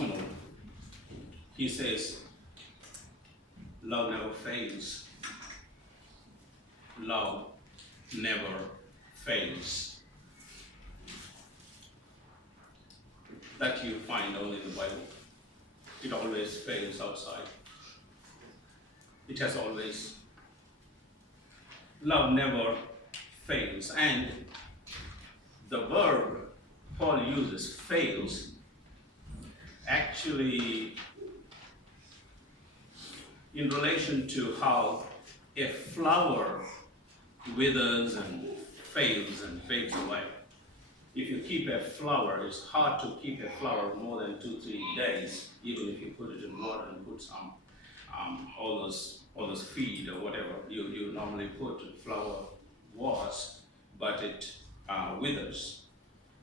phenomenal. He says, love never fails. Love never fails. That you find only in the Bible. It always fails outside. It has always. Love never fails. And the verb Paul uses, fails, actually in relation to how a flower withers and fades away. If you keep a flower, it's hard to keep a flower more than 2-3 days, even if you put it in water and put some all those feed or whatever you normally put flower was, but it withers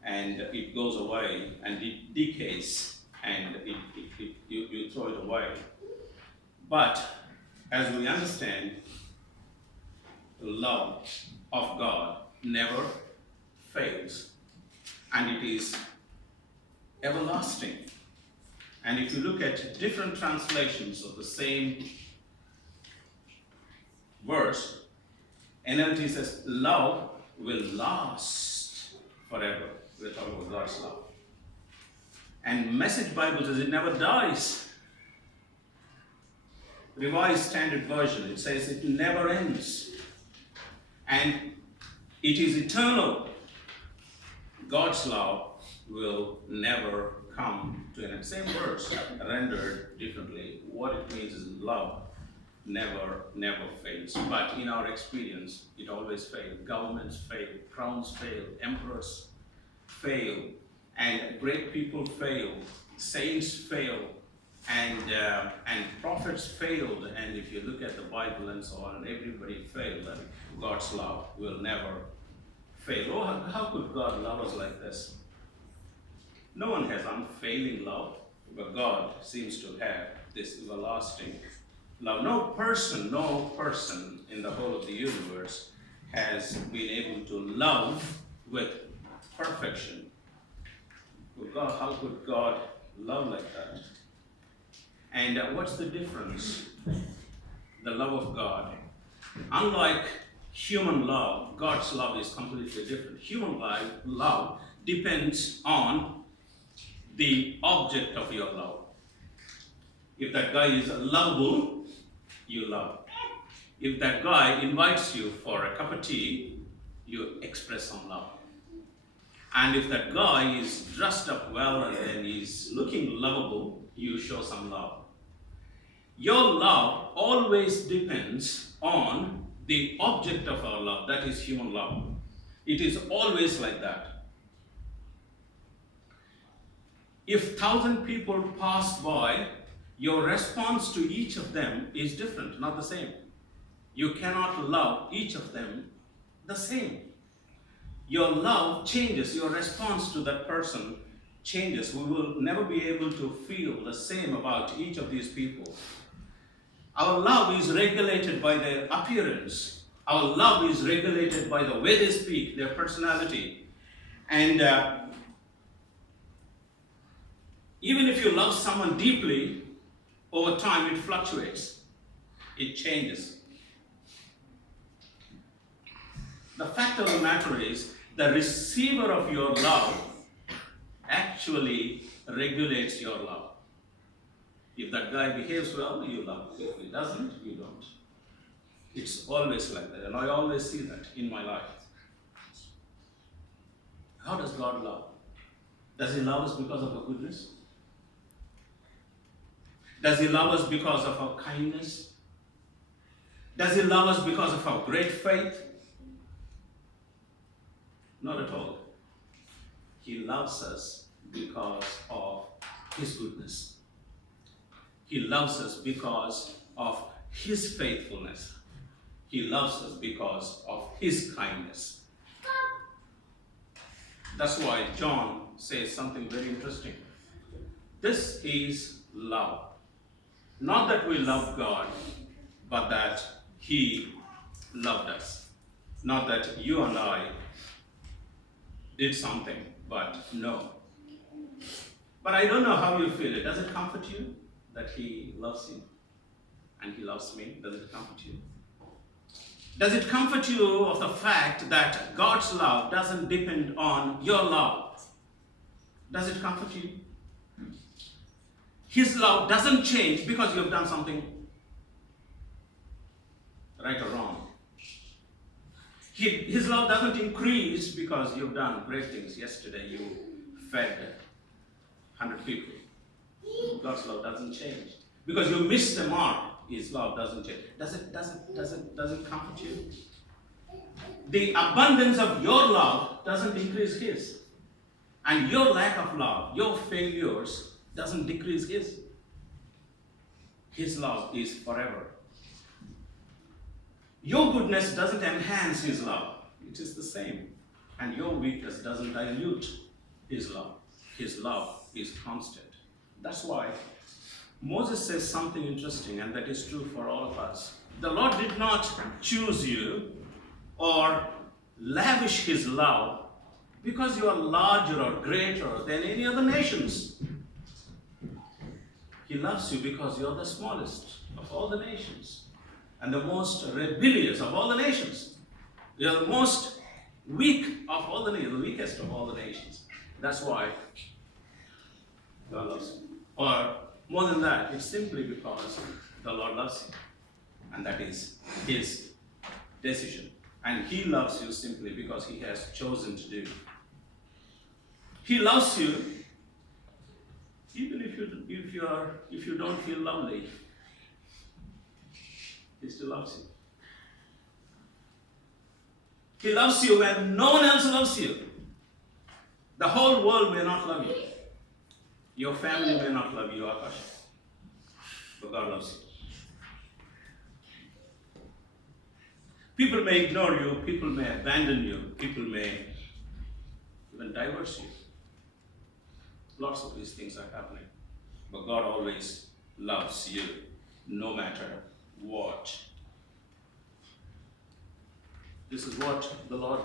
and it goes away and it decays and you throw it away. But as we understand, the love of God never fails, and it is everlasting. And if you look at different translations of the same verse, NLT says, love will last forever. We're talking about God's love. And Message Bible says it never dies. Revised Standard Version, it says it never ends. And it is eternal. God's love will never come to an end. Same verse, rendered differently. What it means is love never fails. But in our experience, it always fails. Governments fail, crowns fail, emperors fail, and great people fail, saints fail, and prophets failed. And if you look at the Bible and so on, everybody failed, and God's love will never fail. Oh, how could God love us like this? No one has unfailing love, but God seems to have this everlasting love. No person in the whole of the universe has been able to love with perfection. Well, God, how could God love like that? And what's the difference? The love of God. Unlike human love, God's love is completely different. Human love depends on the object of your love. If that guy is lovable, you love. If that guy invites you for a cup of tea, you express some love. And if that guy is dressed up well and then he's looking lovable, you show some love. Your love always depends on the object of our love, that is human love. It is always like that. If 1,000 people pass by, your response to each of them is different, not the same. You cannot love each of them the same. Your love changes, your response to that person changes. We will never be able to feel the same about each of these people. Our love is regulated by their appearance. Our love is regulated by the way they speak, their personality. And even if you love someone deeply, over time it fluctuates. It changes. The fact of the matter is, the receiver of your love actually regulates your love. If that guy behaves well, you love. If he doesn't, you don't. It's always like that, and I always see that in my life. How does God love? Does he love us because of our goodness? Does he love us because of our kindness? Does he love us because of our great faith? Not at all. He loves us because of his goodness. He loves us because of his faithfulness. He loves us because of his kindness. That's why John says something very interesting. This is love. Not that we love God, but that he loved us. Not that you and I did something, but no. But I don't know how you feel it. Does it comfort you that he loves you and he loves me? Does it comfort you? Does it comfort you of the fact that God's love doesn't depend on your love? Does it comfort you? His love doesn't change because you have done something right or wrong. His love doesn't increase because you've done great things. Yesterday you fed 100 people. God's love doesn't change. Because you missed the mark, his love doesn't change. Does it comfort you? The abundance of your love doesn't increase his. And your lack of love, your failures, doesn't decrease his. His love is forever. Your goodness doesn't enhance his love. It is the same. And your weakness doesn't dilute his love. His love is constant. That's why Moses says something interesting, and that is true for all of us. The Lord did not choose you or lavish his love because you are larger or greater than any other nations. He loves you because you are the smallest of all the nations and the most rebellious of all the nations. You are the most weak of all the nations, the weakest of all the nations. That's why God loves you. Or more than that, it's simply because the Lord loves you. And that is his decision. And he loves you simply because he has chosen to do. He loves you even if you don't feel lovely. He still loves you. He loves you when no one else loves you. The whole world may not love you. Your family may not love you, Akash. But God loves you. People may ignore you, people may abandon you, people may even divorce you. Lots of these things are happening. But God always loves you, no matter what. This is what the Lord,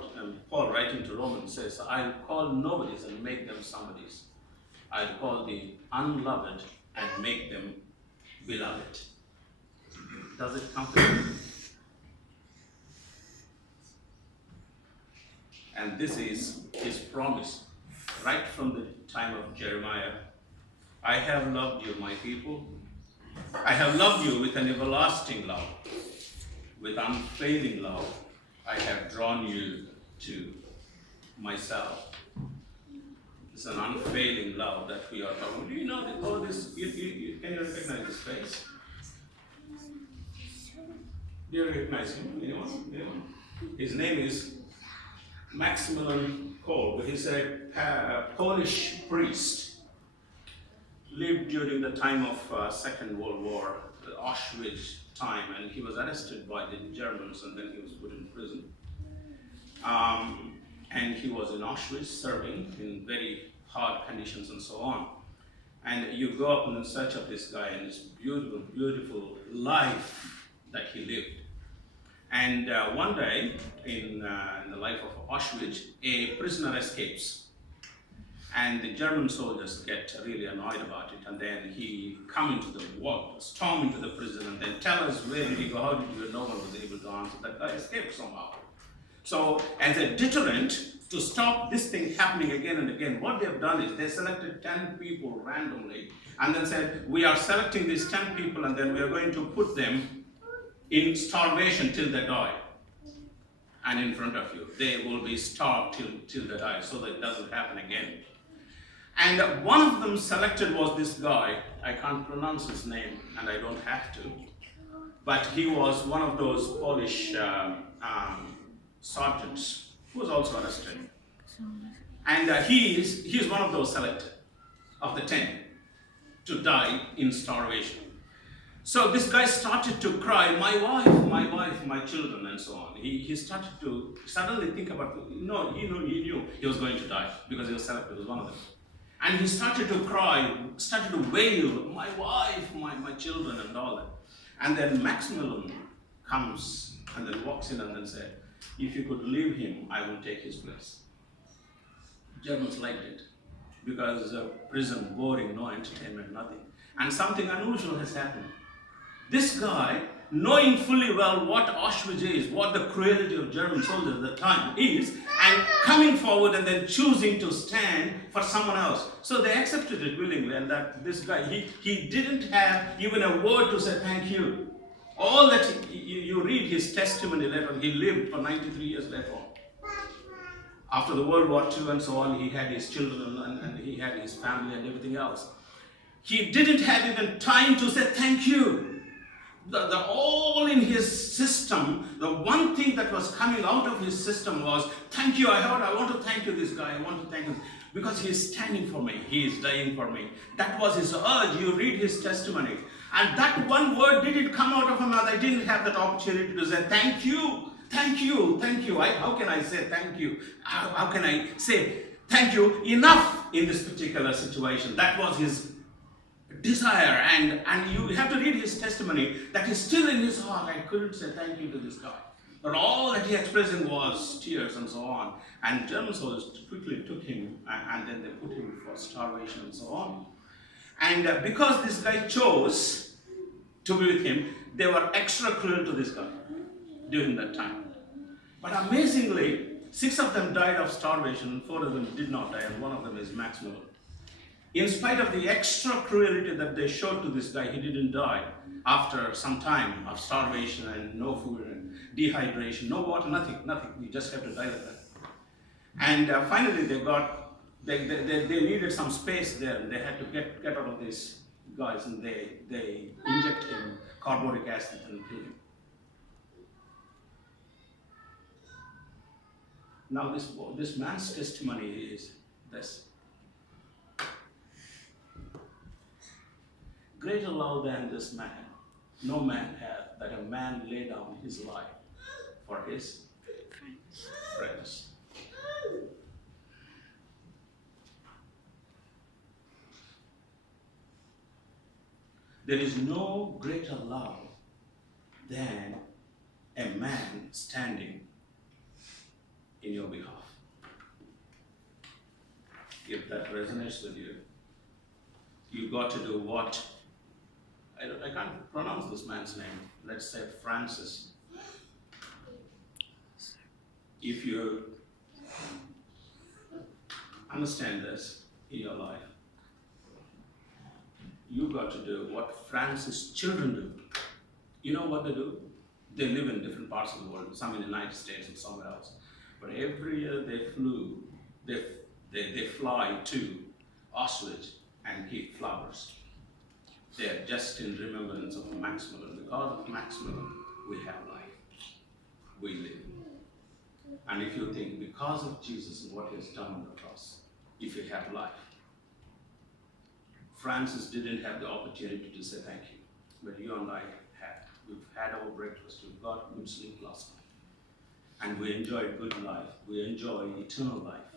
Paul writing to Romans says, I'll call nobodies and make them somebodies. I'll call the unloved and make them beloved. Does it comfort you? And this is his promise right from the time of Jeremiah. I have loved you, my people. I have loved you with an everlasting love. With unfailing love, I have drawn you to myself. It's an unfailing love that we are talking. Do you know that all this? Can you recognize his face? Do you recognize him? Anyone? His name is Maximilian Kolbe. He's a Polish priest. Lived during the time of Second World War, the Auschwitz time, and he was arrested by the Germans and then he was put in prison. And he was in Auschwitz serving in very hard conditions and so on. And you go up in search of this guy and this beautiful, beautiful life that he lived. And one day in the life of Auschwitz, a prisoner escapes. And the German soldiers get really annoyed about it, and then he storm into the prison, and then tell us where did he go, how did you, no one was able to answer. That guy escaped somehow. So as a deterrent to stop this thing happening again and again, what they've done is they selected 10 people randomly, and then said, we are selecting these 10 people, and then we are going to put them in starvation till they die. And in front of you, they will be starved till they die, so that it doesn't happen again. And one of them selected was this guy. I can't pronounce his name, and I don't have to. But he was one of those Polish sergeants who was also arrested. And he is one of those selected of the 10 to die in starvation. So this guy started to cry, my wife, my children, and so on. He started to suddenly think about, he knew he was going to die because he was selected as one of them. And he started to cry, started to wail, my wife, my children, and all that. And then Maximilian comes and then walks in and then said, if you could leave him, I will take his place. Germans liked it. because prison, boring, no entertainment, nothing. And something unusual has happened. This guy, knowing fully well what Auschwitz is, what the cruelty of German soldiers at the time is, and coming forward and then choosing to stand for someone else. So they accepted it willingly, and that this guy, he didn't have even a word to say thank you. All that you read his testimony later, he lived for 93 years later on. After the World War II and so on, he had his children and he had his family and everything else. He didn't have even time to say thank you. The all in his system, the one thing that was coming out of his system was, thank you, I want to thank you, this guy, I want to thank him, because he is standing for me, he is dying for me. That was his urge. You read his testimony. And that one word didn't come out of him, I didn't have that opportunity to say thank you, thank you, thank you. How can I say thank you? How can I say thank you enough in this particular situation? That was his desire, and you have to read his testimony, that is still in his heart. I couldn't say thank you to this guy. But all that he expressed was tears and so on. And German soldiers quickly took him and then they put him for starvation and so on. And because this guy chose to be with him, they were extra cruel to this guy during that time. But amazingly, 6 of them died of starvation, 4 of them did not die, and 1 of them is Max Miller. In spite of the extra cruelty that they showed to this guy, he didn't die after some time of starvation and no food and dehydration, no water, nothing. You just have to die like that. And finally they needed some space there, and they had to get out of these guys, and they inject him carbonic acid and kill him. Now this man's testimony is this. Greater love than this man, no man hath, that a man lay down his life for his friends. There is no greater love than a man standing in your behalf. If that resonates with you, you got to do what? I can't pronounce this man's name. Let's say Francis. If you understand this in your life, you got to do what Francis' children do. You know what they do? They live in different parts of the world, some in the United States and somewhere else. But every year they fly to Auschwitz and keep flowers. They are just in remembrance of Max Miller. Because of Max Miller, we have life. We live. And if you think because of Jesus and what he has done on the cross, if you have life. Francis didn't have the opportunity to say thank you, but you and I had. We've had our breakfast, we've got good sleep last night. And we enjoyed good life. We enjoy eternal life.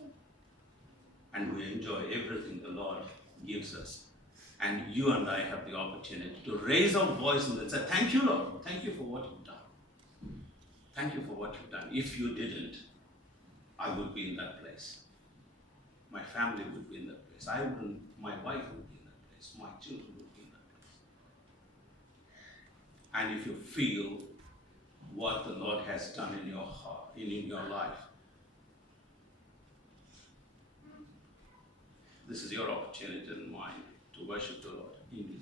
And we enjoy everything the Lord gives us. And you and I have the opportunity to raise our voice and say, thank you, Lord. Thank you for what you've done. Thank you for what you've done. If you didn't, I would be in that place. My family would be in that place. My wife would be in that place. My children would be in that place. And if you feel what the Lord has done in your heart, in your life, this is your opportunity and mine to worship the Lord in